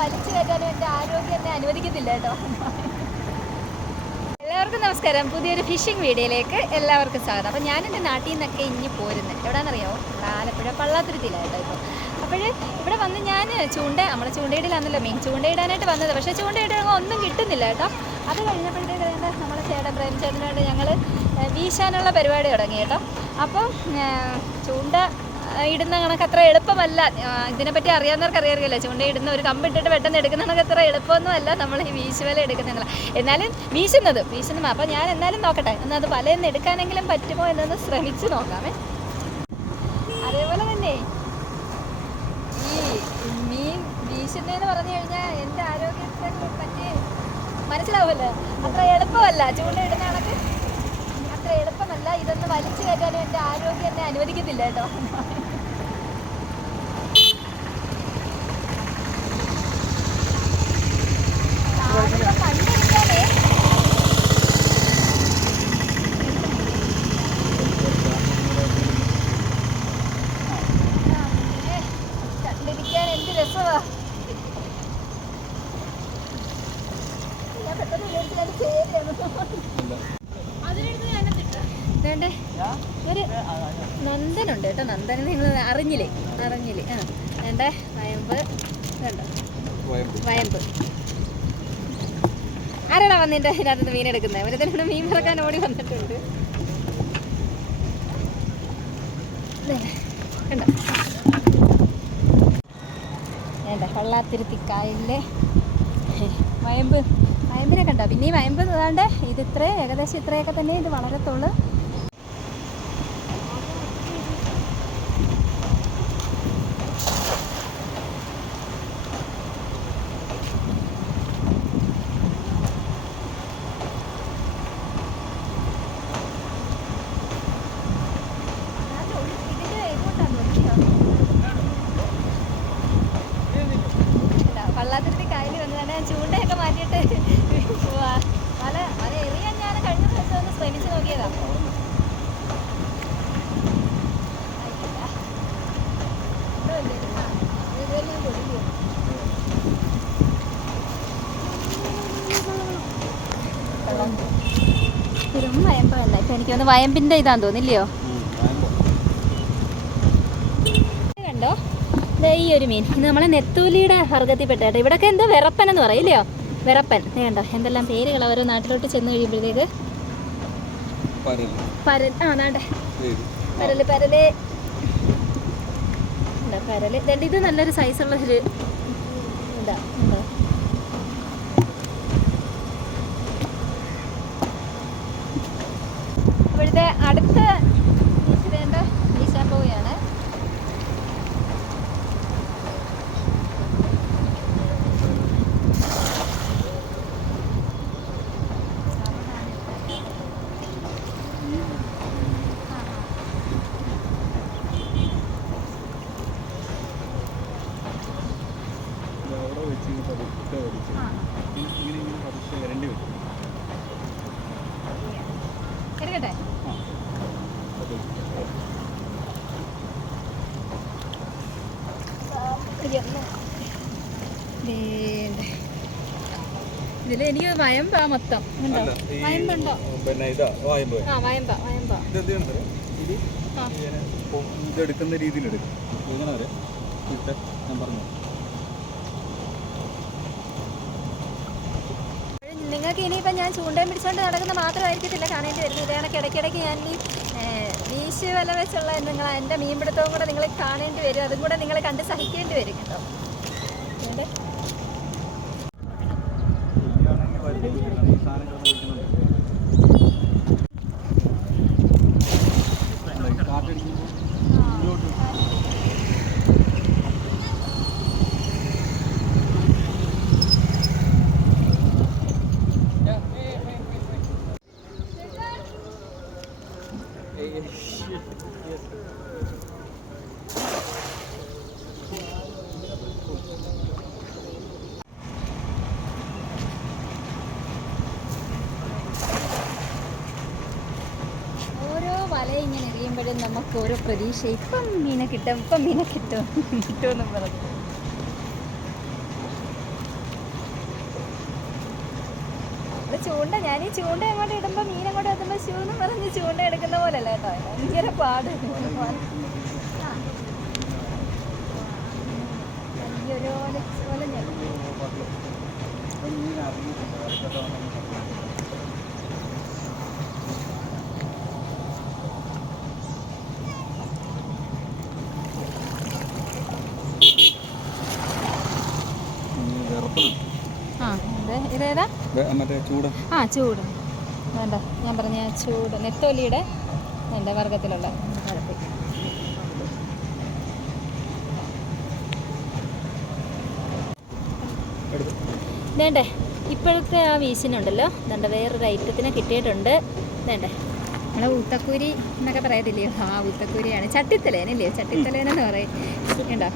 വലിച്ചു കയറ്റാനും എന്റെ ആരോഗ്യം എന്നെ അനുവദിക്കത്തില്ല കേട്ടോ. എല്ലാവർക്കും നമസ്കാരം. പുതിയൊരു ഫിഷിംഗ് വീഡിയോയിലേക്ക് എല്ലാവർക്കും സ്വാഗതം. അപ്പോൾ എന്റെ നാട്ടിൽ നിന്നൊക്കെ ഇനി പോരുന്നത്. എവിടെയാണെന്നറിയാമോ ആലപ്പുഴ പള്ളാത്തുരുത്തിയിലായിട്ടോ ഇപ്പോൾ അപ്പോൾ ഇവിടെ വന്ന് ഞാൻ ചൂണ്ട നമ്മളെ ചൂണ്ടയിടിലാണല്ലോ മീൻ ചൂണ്ടയിടാനായിട്ട് വന്നത്. പക്ഷേ ചൂണ്ടയിടുമ്പോൾ ഒന്നും കിട്ടുന്നില്ല കേട്ടോ. അത് കഴിഞ്ഞപ്പോഴത്തേക്ക് നമ്മളെ ചേട്ടൻ പ്രേമചേട്ടനായിട്ട് ഞങ്ങൾ വീശാനുള്ള പരിപാടി തുടങ്ങി കേട്ടോ. അപ്പോൾ ചൂണ്ട ഇടുന്ന കണക്ക് അത്ര എളുപ്പമല്ല. ഇതിനെപ്പറ്റി അറിയാവുന്നവർക്ക് അറിയാറില്ല ചൂണ്ട ഇടുന്ന ഒരു കമ്പിട്ടിട്ട് പെട്ടെന്ന് എടുക്കുന്ന കണക്ക് അത്ര എളുപ്പമൊന്നും അല്ല നമ്മൾ ഈ വീശുവല എടുക്കുന്നത് എന്നാലും വീശുന്നത് വീശുന്നത് അപ്പോൾ ഞാൻ എന്നാലും നോക്കട്ടെ. എന്നാൽ അത് വലയെന്ന് എടുക്കാനെങ്കിലും പറ്റുമോ എന്നൊന്ന് ശ്രമിച്ചു നോക്കാമേ. അതേപോലെ തന്നെ ഈ മീൻ വീശുന്നതെന്ന് പറഞ്ഞു കഴിഞ്ഞാൽ എന്റെ ആരോഗ്യത്തെ പറ്റി മനസ്സിലാവുമല്ലോ. അത്ര എളുപ്പമല്ല ചൂണ്ട ഇടുന്ന കണക്ക്. എളുപ്പമല്ല. ഇതൊന്ന് വലിച്ചു കയറ്റാനും എന്റെ ആരോഗ്യം എന്നെ അനുവദിക്കത്തില്ല കേട്ടോ. വേണ്ടേ ഒരു നന്ദനുണ്ട് കേട്ടോ നന്ദനെ നിങ്ങൾ അറിഞ്ഞില്ലേ? അറിഞ്ഞില്ലേ? ആ വേണ്ടേ വയമ്പ്. കണ്ടോ? വയമ്പ്. ആരാടാ വന്നിട്ട് ഇതിനകത്ത് മീൻ എടുക്കുന്നത് ഒരു മീൻ പിറക്കാൻ ഓടി വന്നിട്ടുണ്ട്. കണ്ടോ? വേണ്ട പള്ളാത്തിരുത്തിക്കായലിലെ വയമ്പ്. വയമ്പിനെ കണ്ടോ? പിന്നെ ഈ വയമ്പ് ഏതാണ്ട് ഇത് ഇത്രേ ഏകദേശം ഇത്രയൊക്കെ തന്നെ ഇത് വളരത്തുള്ളൂ. വയമ്പല്ല ഇപ്പൊ എനിക്ക് തോന്നുന്നു വയമ്പിന്റെ ഇതാന്ന് തോന്നില്ലയോ കണ്ടോ? ഈ ഒരു മീൻ. ഇത് നമ്മളെ നെത്തൂലിയുടെ വർഗത്തിൽപ്പെട്ട കേട്ടോ ഇവിടൊക്കെ എന്താ വിറപ്പൻ എന്ന് പറയില്ലയോ വിറപ്പൻ. കണ്ടോ എന്തെല്ലാം പേരുകൾ ഓരോ നാട്ടിലോട്ട് ചെന്ന് കഴിയുമ്പോഴത്തേക്ക് പരൽ ആ നാട്ടെ പരൽ പരൽ. പരൽ. ഇത് നല്ലൊരു സൈസുള്ള ഒരു ഇതാ എന്താ ഇവിടുത്തെ അടുത്ത ബീച്ച് വേണ്ട വീശാൻ പോവുകയാണ് ഇങ്ങനെ പതുക്കെ വലിച്ച് ഇങ്ങനെ ഇങ്ങനെ പതുക്കെ വരേണ്ടി വരും. എടുക്കട്ടെ. ഇതിൽ എനിക്ക് വയമ്പാ മൊത്തം. ഉണ്ടോ വയമ്പുണ്ടോ? പിന്നെ ഇതാ ആ വയമ്പ വയമ്പ. ഇതെടുക്കുന്ന രീതിയിൽ എടുക്കും ഇങ്ങനെ വരെ. ഇട്ട് ഞാൻ പറഞ്ഞു നിങ്ങൾക്ക് ഇനിയിപ്പോൾ ഞാൻ ചൂണ്ടയും പിടിച്ചുകൊണ്ട് നടക്കുന്ന മാത്രമായിരിക്കത്തില്ല കാണേണ്ടി വരുന്നത്. ഇത് കണക്ക് ഇടയ്ക്കിടയ്ക്ക് ഞാൻ ഈ വീശ് വല വെച്ചുള്ള നിങ്ങൾ എന്റെ മീൻപിടുത്തവും കൂടെ നിങ്ങൾ കാണേണ്ടി വരും. അതും കൂടെ നിങ്ങൾ കണ്ട് സഹിക്കേണ്ടി വരും കേട്ടോ. വല ഇങ്ങനെ എറിയുമ്പോഴും നമുക്ക് ഓരോ പ്രതീക്ഷ ഇപ്പം മീനെ കിട്ടും ഇപ്പം മീനെ കിട്ടും കിട്ടുമെന്ന് പറഞ്ഞു. ചൂണ്ട ഞാൻ ഈ ചൂണ്ട അങ്ങോട്ട് ഇടുമ്പോൾ മീൻ അങ്ങോട്ട് എത്തുമ്പോ ശൂന്ന് പറഞ്ഞ് ചൂണ്ട എടുക്കുന്ന പോലെ അല്ല കേട്ടോ? ഭയങ്കര പാട്. ഒരു പോലെ പോലെ ഇതേതാ ആ ചൂട്. വേണ്ട ഞാൻ പറഞ്ഞ ചൂട്. നെത്തോലിയുടെ വേണ്ട വർഗത്തിലുള്ള വേണ്ടേ ഇപ്പോഴത്തെ ആ വീശിനുണ്ടല്ലോ. വേണ്ട വേറൊരു ഐറ്റത്തിനെ കിട്ടിയിട്ടുണ്ട്. വേണ്ടേ. നമ്മളെ ഊത്തക്കൂരി എന്നൊക്കെ പറയത്തില്ലയോ ആ ഊത്തക്കൂരിയാണ്. ചട്ടിത്തലേനല്ലേ? ചട്ടിത്തലേനെന്ന് പറയും. ഉണ്ടോ?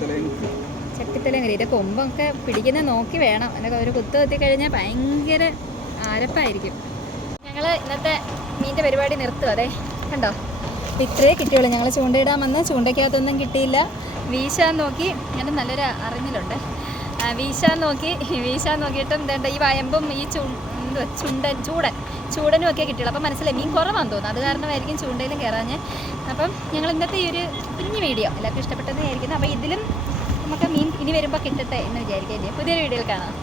കറി ഇതിന്റെ കൊമ്പൊക്കെ പിടിക്കുന്ന നോക്കി വേണം. എന്നൊക്കെ ഒരു കുത്തു കഴിഞ്ഞാൽ ഭയങ്കര ആരപ്പായിരിക്കും. ഞങ്ങൾ ഇന്നത്തെ മീന്റെ പരിപാടി നിർത്തും. അതെ കണ്ടോ? ഇത്രയേ ഇത്രേ കിട്ടിയുള്ളൂ. ഞങ്ങൾ ചൂണ്ടയിടാൻ വന്ന് ചൂണ്ടയ്ക്കകത്തൊന്നും കിട്ടിയില്ല. വീശാൻ നോക്കി ഞാൻ നല്ലൊരു അറിഞ്ഞിലുണ്ട്. വീശാൻ നോക്കി വീശാൻ നോക്കിയിട്ടും എന്താ ഈ വയമ്പും ഈ ചൂ എന്തുവാ ചുണ്ടൻ ചൂടൻ ചൂടനും ഒക്കെ കിട്ടിയുള്ളൂ. അപ്പം മനസ്സിലായി മീൻ കുറവാന്ന് തോന്നുന്നു. അത് കാരണമായിരിക്കും ചൂണ്ടയിലും കയറാഞ്ഞ് അപ്പം ഞങ്ങൾ ഇന്നത്തെ ഈ ഒരു കുഞ്ഞു വീഡിയോ എല്ലാവർക്കും ഇഷ്ടപ്പെട്ടെന്ന് വിചാരിക്കുന്നു. അപ്പോൾ ഇതിലും നമുക്ക് മീൻ ഇനി വരുമ്പോൾ കിട്ടട്ടെ എന്ന് വിചാരിക്കില്ലേ പുതിയൊരു വീഡിയോയിൽ കാണാം.